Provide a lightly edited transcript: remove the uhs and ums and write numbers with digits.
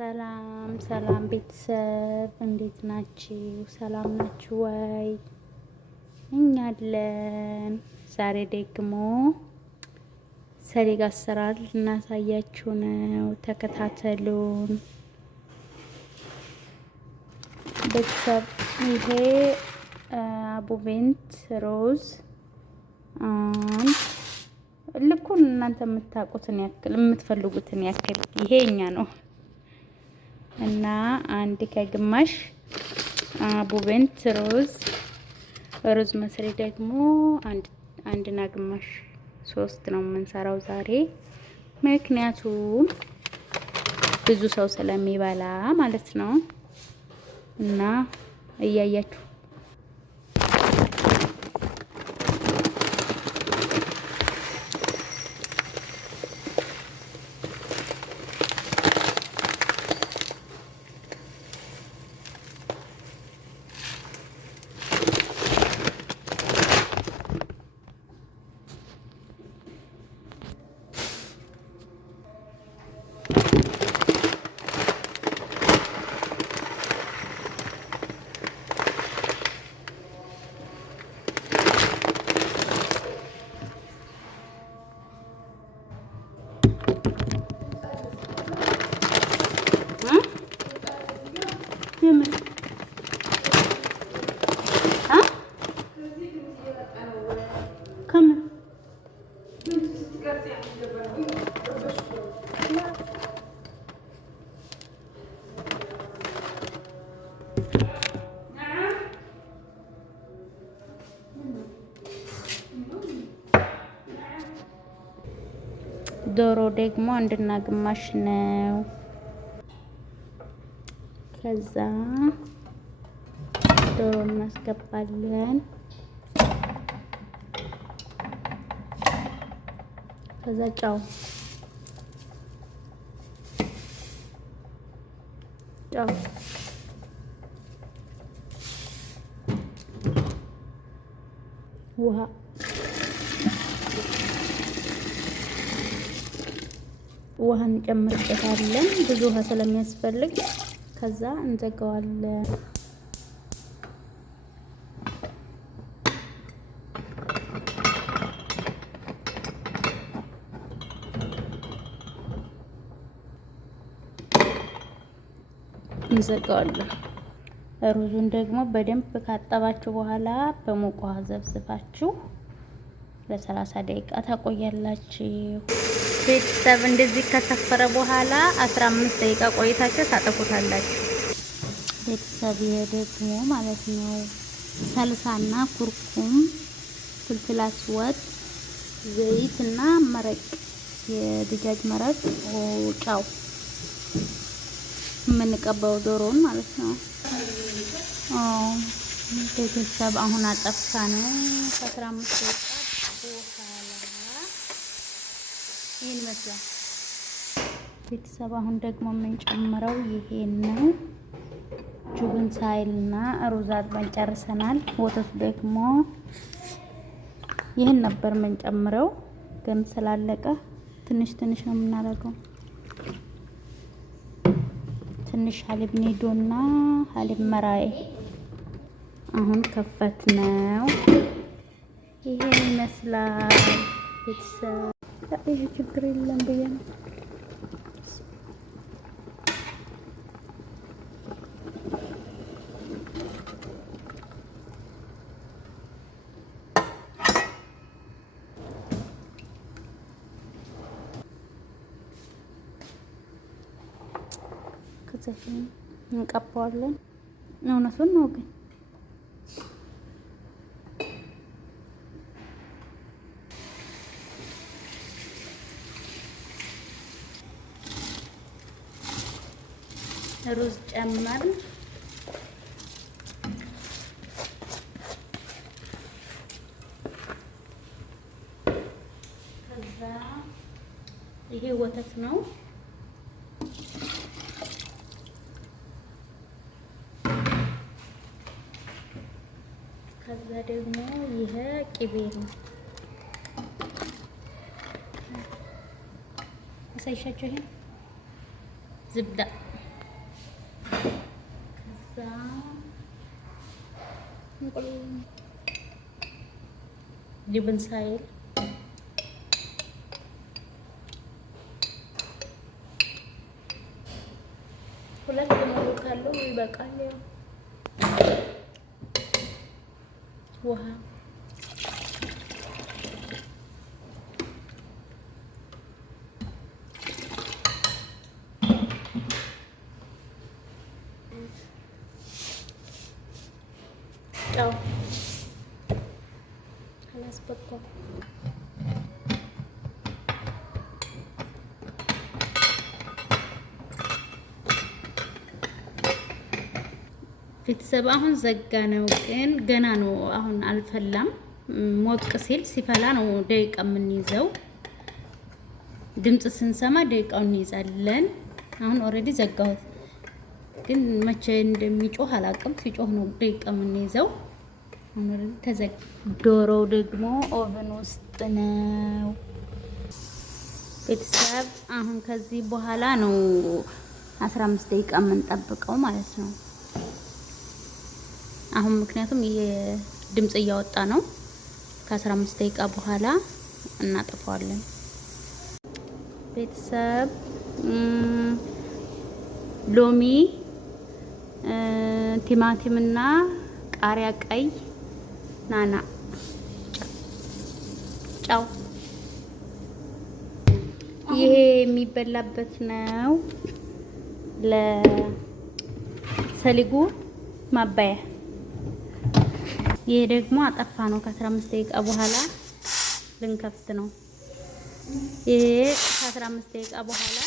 ሰላም ሰላም ቤተሰብ እንዴት ናችሁ? ሰላም ናችሁ ወይ? እኛ አለን። ዛሬ ደግሞ ሰሊጥ አሰራር ልናሳያችሁ ነው። ተከታተሉን ቤተሰብ። ይሄ አቡቬንት ሮዝ ልኩን እናንተ የምታውቁትን ያክል የምትፈልጉትን ያክል ይሄ እኛ ነው እና አንድ ከግማሽ አቡቬንት ሮዝ መስሪ ደግሞ አንድና ግማሽ 3 ነው የምንሰራው ዛሬ። ምክንያቱም ብዙ ሰው ስለሚበላ ማለት ነው። እና እያያችሁ ዶሮ ደግሞ አንድና ግማሽ ነው። ከዛ ዶሮ እናስገባለን። ከዛ ጫው ውሃ እንጨምርበታለን ብዙ ውሃ ስለሚያስፈልግ። ከዛ እንዘጋዋለን። ሩዙን ደግሞ በደንብ ካጠባችሁ በኋላ በሙቅ ውሃ ዘፍዝፋችሁ ለ30 ደቂቃ ታቆያላችሁ። ቤተሰብ እንደዚህ ከሰፈረ በኋላ 15 ደቂቃ ቆይታችሁ ታጠፉታላችሁ። ቤተሰብ ይሄ ደግሞ ማለት ነው ሰልሳና ኩርኩም፣ ፍልፍል አስወጥ፣ ዘይትና መረቅ፣ የድጃጅ መረቅ፣ ጫው የምንቀባው ዶሮውን ማለት ነው። ቤተሰብ አሁን አጠፍታ ነው ከ15 ደቂቃ በኋላ ይሄን ይመስላል። ቤተሰብ አሁን ደግሞ የምንጨምረው ይሄን ነው። ጁብን ሳይልና ሩዝ አጥበን ጨርሰናል። ወተቱ ደግሞ ይሄን ነበር የምንጨምረው፣ ግን ስላለቀ ትንሽ ነው የምናደርገው። ትንሽ ሀሊብ ኒዶና ሀሊብ መራይ አሁን ከፈት ነው። ይሄን ይመስላል ቤተሰብ። ይሄ ችግር የለም ብዬ ነው። ከዛ እንቀባዋለን። እውነቱን ነው ግን ሩዝ ጨምር። ከዛ ይሄ ወተት ነው። ከዛ ደግሞ ይሄ ቅቤ ነው። አሳይሻችሁ። ይሄ ዝብዳ ጅብን ሳይል ሁለት ሙሉ ካለው ይበቃል። ውሃ ጨው አላስበቃም። ቤተሰብ አሁን ዘጋ ነው፣ ግን ገና ነው። አሁን አልፈላም። ሞቅ ሲል ሲፈላ ነው ደቂቃ የምንይዘው። ድምጽ ስንሰማ ደቂቃውን እንይዛለን። አሁን ኦልሬዲ ዘጋሁት፣ ግን መቼ እንደሚጮህ አላውቅም። ሲጮህ ነው ደቂቃ የምንይዘው። አሁን ኦልሬዲ ተዘጋ። ዶሮው ደግሞ ኦቨን ውስጥ ነው ቤተሰብ። አሁን ከዚህ በኋላ ነው 15 ደቂቃ የምንጠብቀው ማለት ነው። አሁን ምክንያቱም ይሄ ድምጽ እያወጣ ነው። ከ15 ደቂቃ በኋላ እናጠፋዋለን ቤተሰብ። ሎሚ፣ ቲማቲም እና ቃሪያ፣ ቀይ ናና፣ ጨው። ይሄ የሚበላበት ነው ለሰሊጉ ማባያ። ይሄ ደግሞ አጠፋ ነው። ከ15 ደቂቃ በኋላ ልንከፍት ነው። ይሄ ከ15 ደቂቃ በኋላ